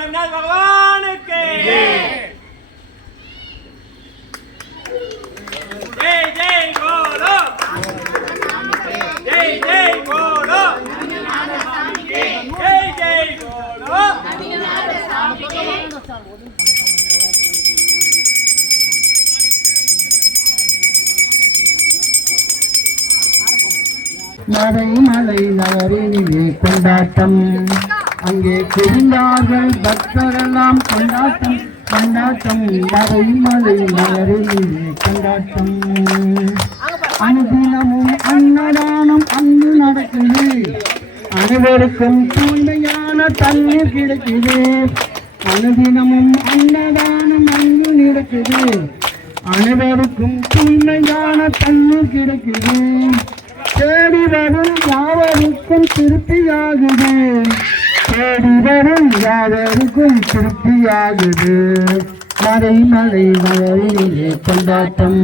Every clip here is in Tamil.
नवनाथ भगवान के जय जय बोलो, जय जय बोलो, जय जय बोलो। மறைமலை நகரினிலே கொண்டாட்டம், அங்கே குவிந்தார்கள் பக்தரெல்லாம் கொண்டாட்டம் கொண்டாட்டம். மறைமலை நகரினிலே கொண்டாட்டம், அனுதினமும் அன்னதானம் அங்கு நடக்குது, அனைவருக்கும் தூய்மையான தண்ணீர் கிடைக்குது. அனுதினமும் அன்னதானம் அங்கு நடக்குது, அனைவருக்கும் தூய்மையான தண்ணீர் கிடைக்குது. தேடி வரும் யாவருக்கும் திருப்தியாகுது, தேடி வரும் யாவருக்கும் திருப்தியாகுது. மறைமலை நகரிலே கொண்டாட்டம்,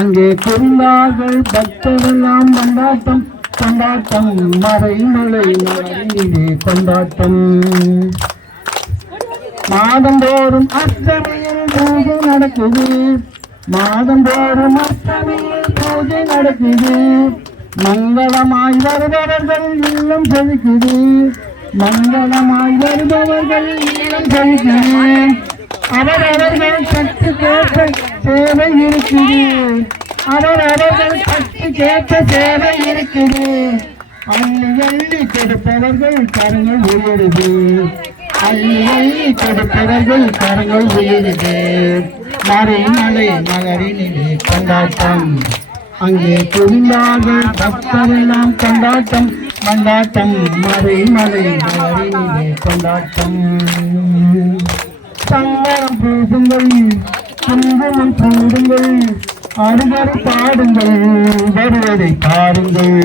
அங்கே குவிந்தார்கள் பக்தரெல்லாம் கொண்டாட்டம் கொண்டாட்டம். மறைமலை நகரிலே கொண்டாட்டம், மாதந்தோறும் அஷ்டமியில் பூஜை நடக்குது, மாதந்தோறும் அஷ்டமியில் பூஜை நடக்குது. மங்களமாய் வருபவர்கள் இல்லம் செலுக்குது, மங்களமாய் வருபவர்கள் இல்லம் செலுக்குது. அவரவர்கள் சக்தி கேட்ட சேவை இருக்குது, அவரவர்கள் சக்தி கேட்ட சேவை இருக்குது. அள்ளி அள்ளி கொடுப்பவர்கள் கரங்கள் உயருது, அள்ளி அள்ளி கொடுப்பவர்கள் கரங்கள் உயருது. மறைமலை நகரினிலே கொண்டாட்டம், அங்கே குவிந்தார்கள் பக்தரெல்லாம் கொண்டாட்டம் கொண்டாட்டம். மறைமலை நகரினிலே கொண்டாட்டம், சங்கரம் பூசுங்கள் குங்குமம் சூடுங்கள், அருகரை பாடுங்கள் வருவதை பாருங்கள்.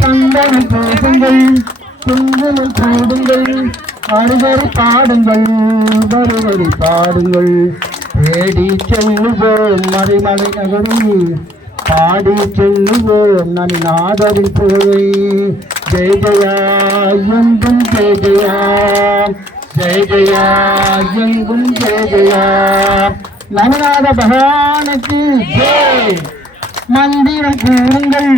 சங்கரம் பூசுங்கள் குங்குமம் சூடுங்கள், அருகரை பாடுங்கள் வருவதை பாடுங்கள். தேடி செல்லுவோம் மறைமலை நகரில், பாடி செல்லுவோம் நனிநாதரின் புகழை. ஜெய ஜெயா எங்கும் ஜெய ஜெயா, ஜெய ஜெயா எங்கும் ஜெய ஜெயா. நவநாத பகவானுக்கு ஜெய். மந்திரம் கூறுங்கள்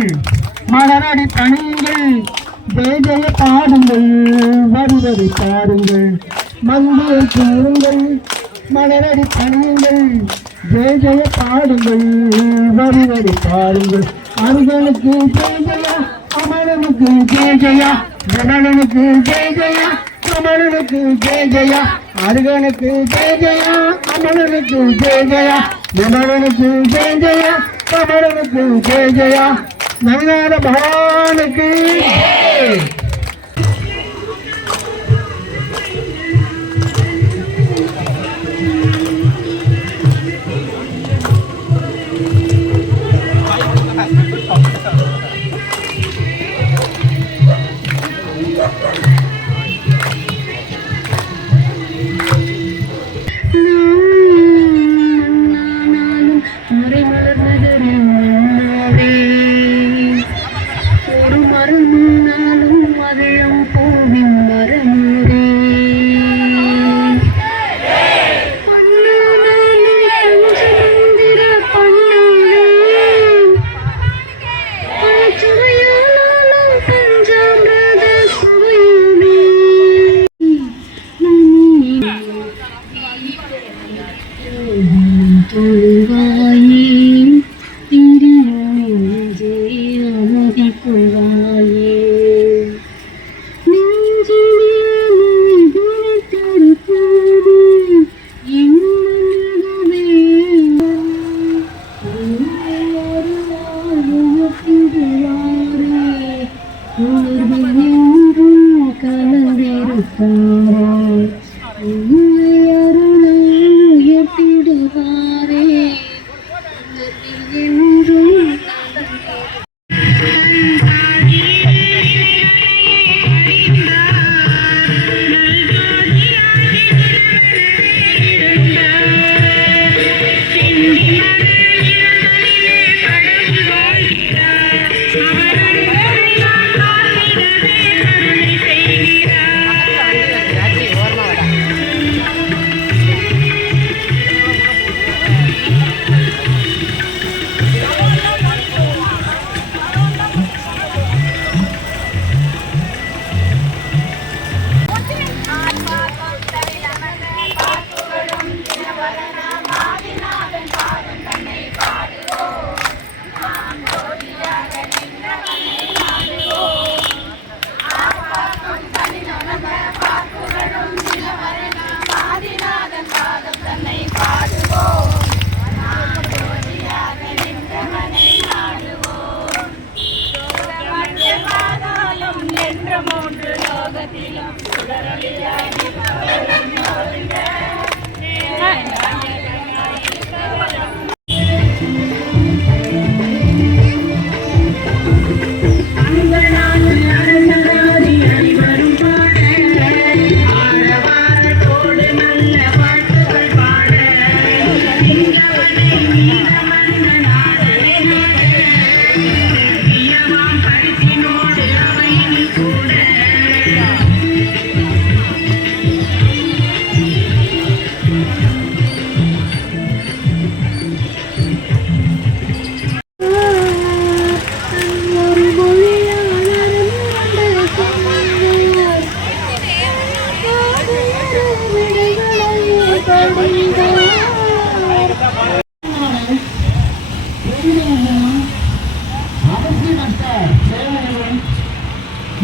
மலரடி பணியுங்கள், ஜெய ஜெய பாடுங்கள் வருவதை பாடுங்கள். மந்திரம் கூறுங்கள் மலரடி பணியுங்கள், ஜெய ஜெய பாடுங்கள் வருவதை பாடுங்கள். அருகனுக்கு ஜெய ஜெயா, அமரனுக்கு ஜெய ஜெயா, ஜனனுக்கு ஜெய ஜெயா, அமரனுக்கு ஜெய ஜெயா. அருகனுக்கு ஜெய ஜெயா, அமரனுக்கு ஜெய ஜெயா, ஜனனுக்கு ஜெய ஜெயா, அமரனுக்கு ஜெய ஜெயா. நவநாத பகவானுக்கு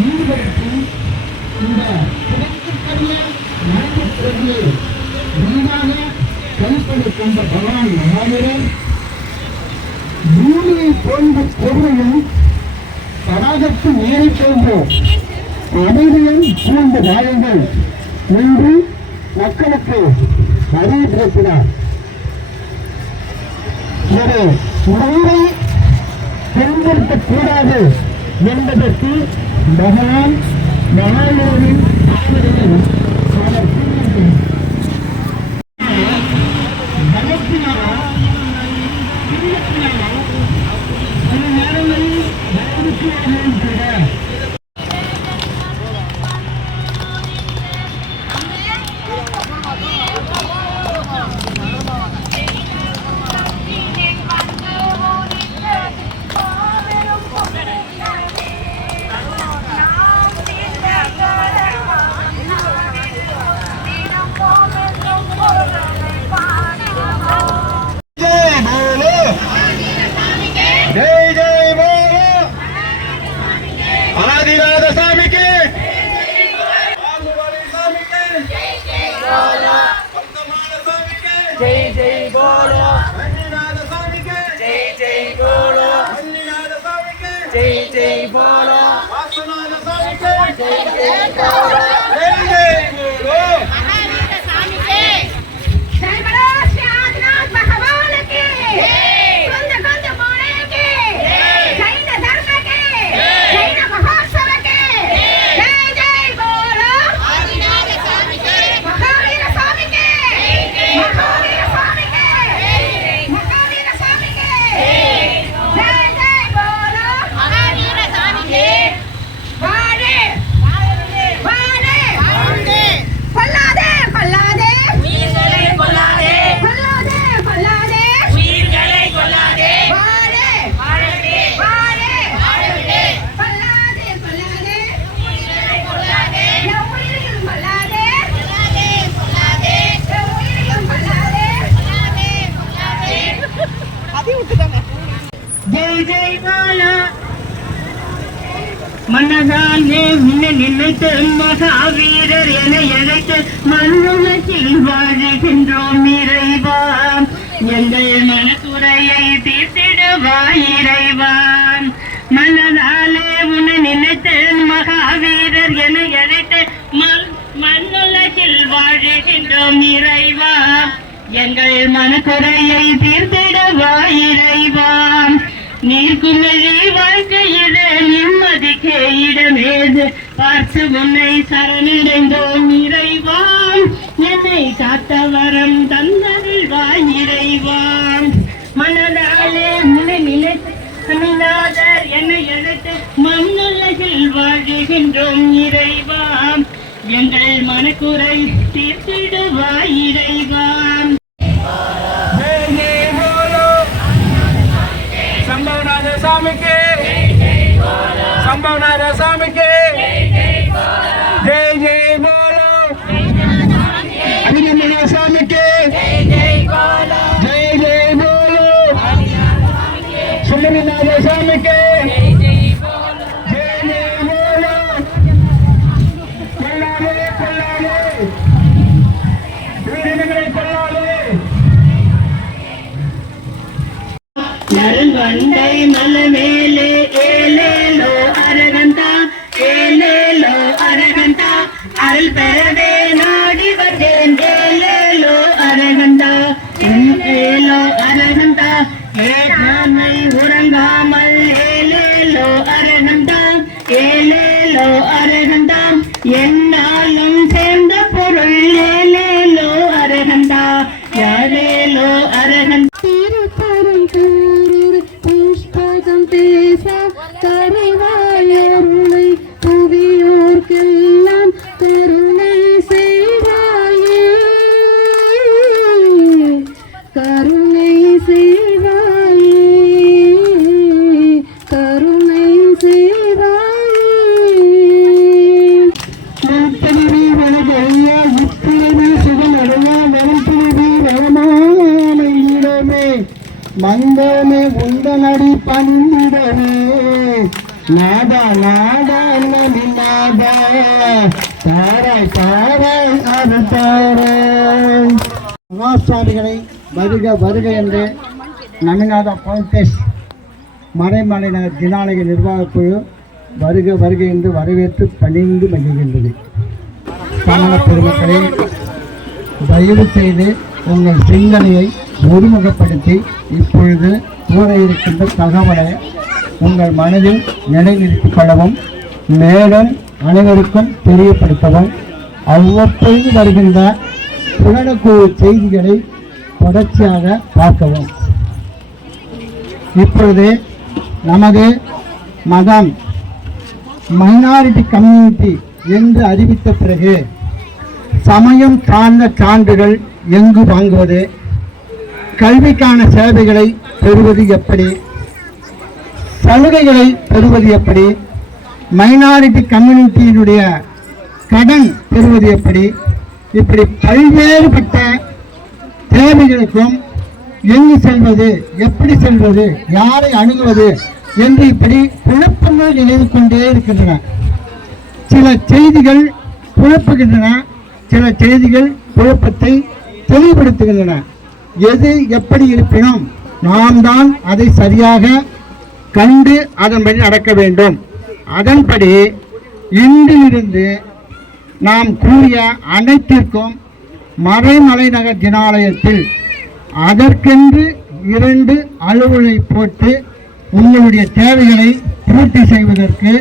ஈடுபடுத்தி இந்த கிடைக்கக்கூடிய ஞானப்பிரதியை வீணாக கழிப்பதை கொண்ட பகவான் மகாவீரர் பூமியை போன்ற பொருளையும் தடாகத்து நீரை போன்ற அமைதியும் சூழ்ந்த காயங்கள் என்று மக்களுக்கு அறிவித்திருக்கிறார். ஒரு உயிரை பயன்படுத்தக்கூடாது என்பதற்கு பகவான் மகாவீரரின் ஆதரவில் அவர் கூறியிருக்கிறார். பலத்தினாலோ சின்னத்தினாலோ சில நேரங்களில் பயமுறுத்தியாகவும் கூட जय जय बोलो आदिनाथ स्वामी के आदिवासी स्वामी के जय जय बोलो आदिनाथ स्वामी के जय जय बोलो आदिनाथ स्वामी के जय जय बोलो वासुनाथ स्वामी के जय जय बोलो जय जय बोलो जय जय बोलो மனதாலே உன்னை நினைத்து மகாவீரர் என அழைத்து மண்ணுலகில் வாழுகின்றோம் இறைவா எங்கள் மனக்குறையை தீர்த்திடுவாய் இறைவா மனதாலே உன்னை நினைத்து மகாவீரர் என அழைத்து மண்ணுலகில் வாழுகின்றோம் இறைவா எங்கள் மனக்குறையை தீர்த்திடுவாய் இறைவா நீர்க்குமிழி வாழ்க்கையிட நிம்மதிக்கே இடமேது பார்த்து உன்னை சரணடைந்தோம் இறைவா என்னை காத்த வரம் தந்தருள்வாய் இறைவா மனதாலே உன்னை நினைத்து அமிநாதர் என்னை அழைத்து மண்ணுலகில் வாழுகின்றோம் இறைவா எங்கள் மனக்குறை தீர்த்திடுவாய் இறைவா संभवनाथ स्वामी के संभवनाथ स्वामी के जय जय बोलो अभिनंदन स्वामी के जय जय बोलो सुंदरीनाथ स्वामी के जय जय बोलो कोल्लाले कोल्लाले वीरनगरे कोल्लाले நல்வண்டை மலமேலே ஏலேலோ அரகந்தா ஏலேலோ அரகந்தா அருள் பெறவே நாடி வந்தேன் ஏலேலோ அரகந்தா ஏலேலோ அரகந்தா ஏகாமை உறங்காமல் ஏலேலோ அரகந்தா ஏலேலோ அரகந்தா என்னாலும் சேர்ந்த பொருள் ஏலேலோ அரகந்தா யாரேலோ அரகந்தா புஷ்பகம் பேச கருவாயருளை புவியோர்க்கெல்லாம் கருணை செய்வாயே கருணை செய்வாயே கருணை செய்வாயே முத்தமிழ் வழிகையா முத்திரமே சுகமடையா வளர்ப்பினே வளமாமையிடமே மந்தமே உந்தனடி பணிந்திடவே நாதா நாதா நபி நாதா தாராய் தாராய் அருள்தாராய். மகாசாமிகளை வருக வருக என்று நமிநாதா பவுண்டேஷ் மறைமலை நகர் தினாலய நிர்வாகக் குழு வருக வருக என்று வரவேற்று பணிந்து மகிழ்கின்றது. காண பெருமக்களே, தயவு செய்து உங்கள் சிந்தனையை ஒருமுகப்படுத்தி இப்பொழுது கூற இருக்கின்ற தகவலை உங்கள் மனதில் நிலைநிறுத்திக் கொள்ளவும், மேலும் அனைவருக்கும் தெரியப்படுத்தவும், அவ்வப்பொழுது வருகின்ற புலனக்குழு செய்திகளை தொடர்ச்சியாக பார்க்கவும். இப்பொழுது நமது மதம் மைனாரிட்டி கம்யூனிட்டி என்று அறிவித்த பிறகு சமயம் சார்ந்த சான்றுகள் எங்கு வாங்குவது, கல்விக்கான சேவைகளை பெறுவது எப்படி, சலுகைகளை பெறுவது எப்படி, மைனாரிட்டி கம்யூனிட்டியினுடைய கடன் பெறுவது எப்படி, இப்படி பல்வேறுபட்ட தேவைகளுக்கும் எங்கு செல்வது, எப்படி செல்வது, யாரை அணுகுவது என்று இப்படி குழப்பங்கள் நினைவு கொண்டே இருக்கின்றன. சில செய்திகள் குழப்புகின்றன, சில செய்திகள் குழப்பத்தை தெளிவுபடுத்துகின்றன. எது எப்படி இருப்பினும் நாம் தான் அதை சரியாக கண்டு அதன்படி நடக்க வேண்டும். அதன்படி இன்றிலிருந்து நாம் கூறிய அனைத்திற்கும் மறைமலை நகர் தினாலயத்தில் அதற்கென்று 2 அலுவலை போட்டு உங்களுடைய தேவைகளை பூர்த்தி செய்வதற்கு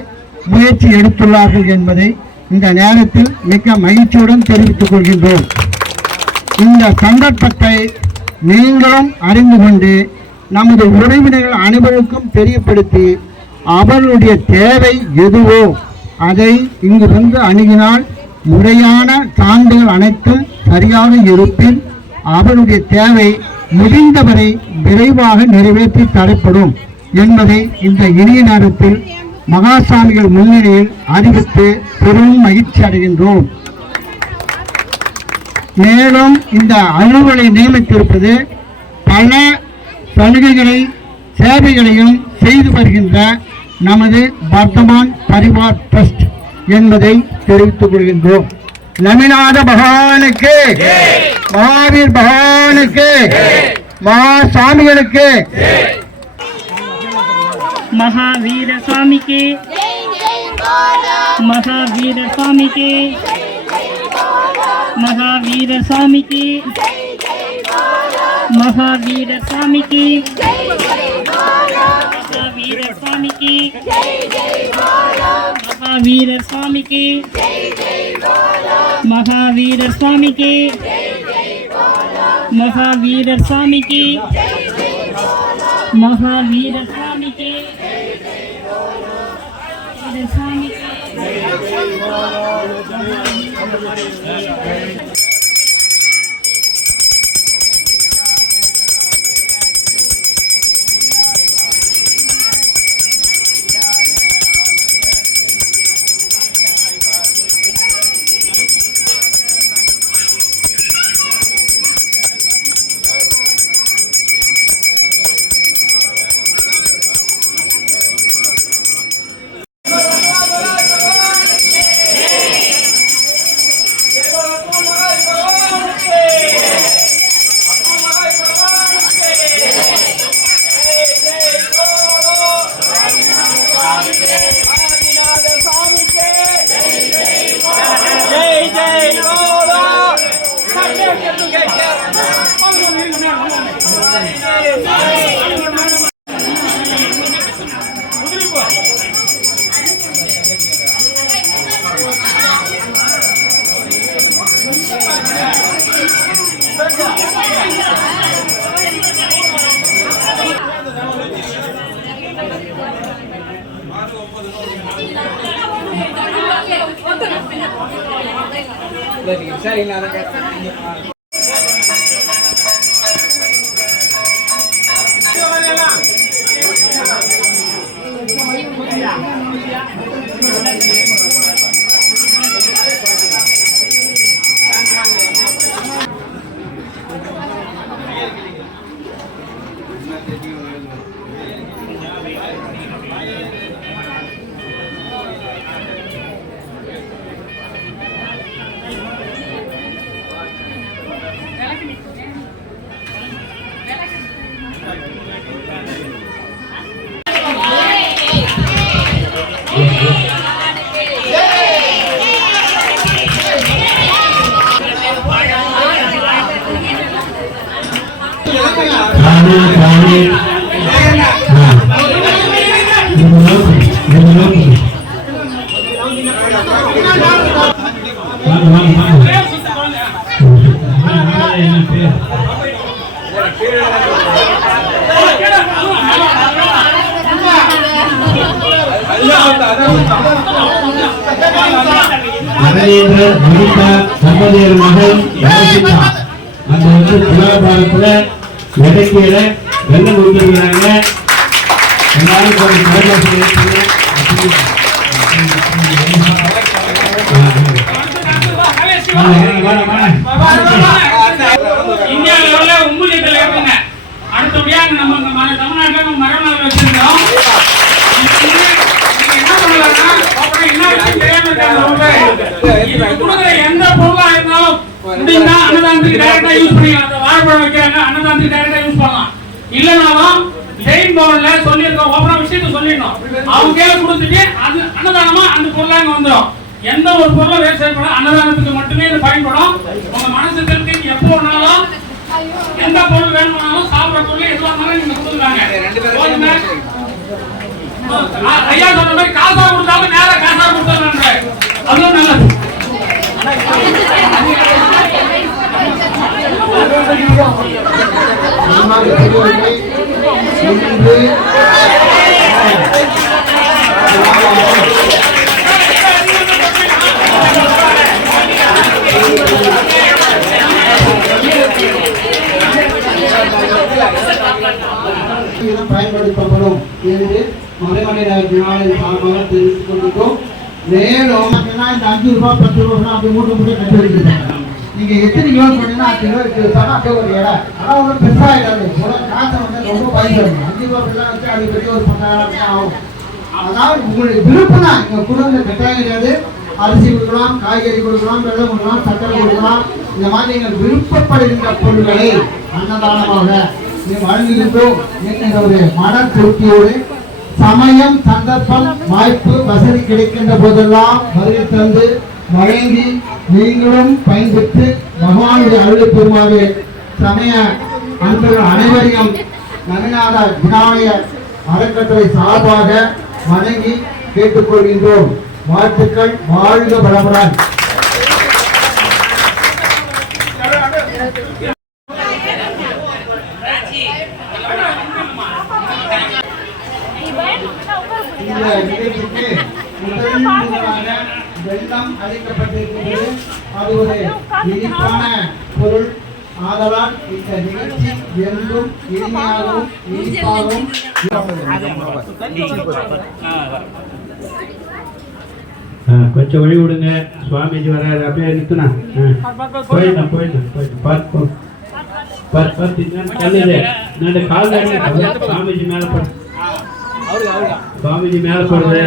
முயற்சி எடுத்துள்ளார்கள் என்பதை இந்த நேரத்தில் மிக்க மகிழ்ச்சியுடன் தெரிவித்துக் கொள்கின்றோம். இந்த சந்தர்ப்பத்தை நீங்களும் அறிந்து கொண்டு நமது உறவினர்கள் அனைவருக்கும் தெரியப்படுத்தி அவர்களுடைய தேவை எதுவோ அதை இங்கு வந்து அணுகினால் முறையான சான்றுகள் அனைத்தும் சரியாக இருப்பின் அவருடைய தேவை முடிந்தவரை விரைவாக நிறைவேற்றி தரப்படும் என்பதை இந்த இனிய நேரத்தில் மகாசாமிகள் முன்னிலையில் அறிவித்து பெரும் மகிழ்ச்சி அடைகின்றோம். மேலும் இந்த அலுவலை நியமித்திருப்பது பல சலுகைகளை சேவைகளையும் செய்து வருகின்ற நமது வர்த்தமான் பரிவார் ட்ரஸ்ட் என்பதை தெரிவித்துக் கொள்கின்றோம். நமிநாத பகவானுக்கு, மகாவீர் பகவானுக்கு, மகாசாமிகளுக்கு, महावीर स्वामी के, महावीर स्वामी के, महावीर स्वामी के, महावीर स्वामी के, महावीर स्वामी के, महावीर स्वामी के, महावीर स्वामी के, महावीर स्वामी के, महावीर स्वामी के, स्वामी के। தம்பதியர் மகள் அந்த வந்து துலாபாரத்துல இடைக்கையில வெள்ளம் கொடுத்துருக்கிறாங்க. எல்லாரும் கொஞ்சம் இந்தியா லெவல்ல உம்முலியத்துல இருக்குங்க. அடுத்தபடியாக நம்ம தமிழ்நாட்டில் நம்ம மரநாள் வச்சிருந்தோம். என்ன பண்ணலாம்னா அப்புறம் என்ன தெரியாம எந்த பொருளா இருந்தாலும் முடிந்தா அன்னதானத்துக்கு டைரக்டா யூஸ் பண்ணிக்கலாம். அந்த வாழைப்பழம் வைக்கிறாங்க, அன்னதானத்துக்கு டைரக்டா யூஸ் பண்ணலாம். இல்லைனாலும் ஜெயின் பவன்ல சொல்லியிருக்கோம், ஒவ்வொரு விஷயத்த சொல்லிடணும். அவங்க கையில கொடுத்துட்டு அது அன்னதானமா அந்த பொருளா இங்க வந்துடும். எந்த ஒரு பொருளும் வேஸ்ட் செய்யப்படும், அன்னதானத்துக்கு மட்டுமே இது பயன்படும். உங்க மனசு திருப்தி எப்போ வேணாலும் எந்த பொருள் வேணும்னாலும் சாப்பிட்ற பொருள் எதுவாக இருந்தாலும் நீங்க கொடுத்துருக்காங்க. ஐயா சொன்ன மாதிரி காசா கொடுத்தாலும் நேரம் காசா கொடுத்தாங்க, அதுவும் நல்லது. பயன்படுத்தப்படும் என்று மறைமலை நாளில் சார்பாக தெரிவித்துக் கொண்டிருக்கோம். மேலும் இந்த 5 ரூபாய் 10 ரூபாய் அப்படி மூட்டை மூட்டை கட்டி வைக்கிறாங்க. நீங்க எத்தனை கிலோ பண்ணீங்கன்னா 5 கிலோ அப்படியே ஒரு இடம் ஆனால் ஒன்றும் பெருசாகிடாது. காசை வந்து ரொம்ப பயன்படும். 5 ரூபாய் வச்சு அது பெரிய ஒரு 10,000 ஆகும். அதாவது உங்களுடைய விருப்பம் தான். இங்கே குடும்ப கட்டாயம் கிடையாது. அரிசி கொடுக்கலாம், காய்கறி கொடுக்கலாம், வெள்ளம் கொடுக்கலாம், சக்கரை கொடுக்கலாம். இந்த மாதிரி நீங்கள் விருப்பப்படுகின்ற பொருட்களை அன்னதானமாக வழங்குகின்றோம் என்கிற ஒரு மன திருப்தியோடு சமயம் சந்தர்ப்பம் வாய்ப்பு வசதி கிடைக்கின்ற போதெல்லாம் வருகை தந்து வழங்கி நீங்களும் பயன்பெற்று பகவானுடைய அருளை பெறுமாறு சமய அன்பர்கள் அனைவரையும் நவீனாத விநாயகர் அறக்கட்டளை சார்பாக வணங்கி கேட்டுக்கொள்கின்றோம். வாழ்த்துக்கள். வாழ்க வளமுடன். இந்த நிகழ்ச்சிக்கு முதலாக வெள்ளம் அளிக்கப்பட்டிருக்கிறது. அது ஒரு இனிப்பான பொருள். ஆதலால் இந்த நிகழ்ச்சி என்றும் இனிமையாகவும் இனிப்பாகவும் கொஞ்சம் வழி விடுங்க. சுவாமிஜி வராது. அப்படியே நிறுத்தினா போயிடலாம் பார்த்து சுவாமிஜி மேல போடு. சுவாமிஜி மேல போடுது.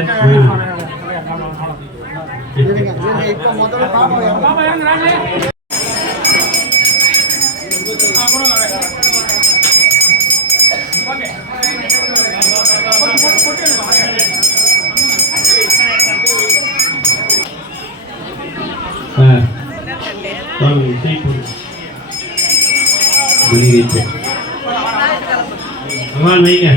பகவான் வைங்க.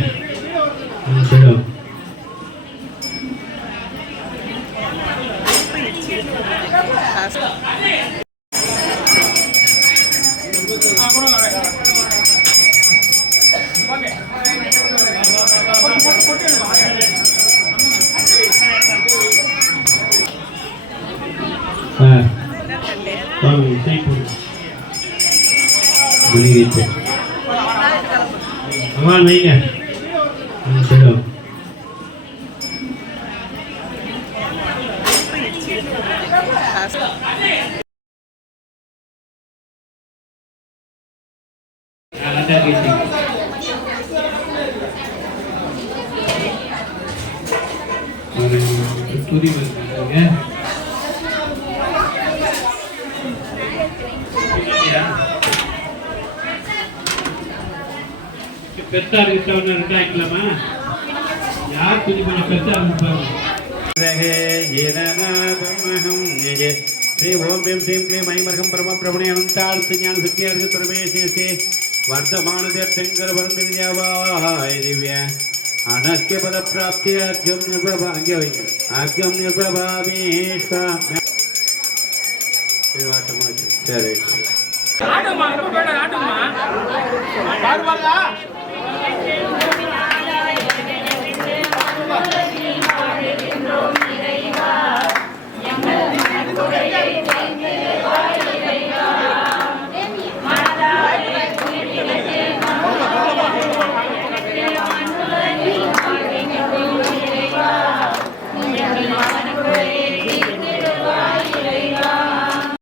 பகவான் வைங்க. பெருசா இருக்கவங்க ரெண்டாயிக்கலாமா? யார் கொஞ்சம் பெருசா இருப்பாங்க? श्री ओम भीम श्रीम क्लीम ऐमर्घम परम प्रभुणे अनंताल ज्ञान शक्ति अर्घ परमेश से वर्तमान तीर्थंकर परम दिव्य अनस्य पद प्राप्ति आज्ञम निर्भभाग्य आज्ञम निर्भभावेशा ஆட்டுமா ரொம்ப பேட ஆட்டுமா பாரு பாருடா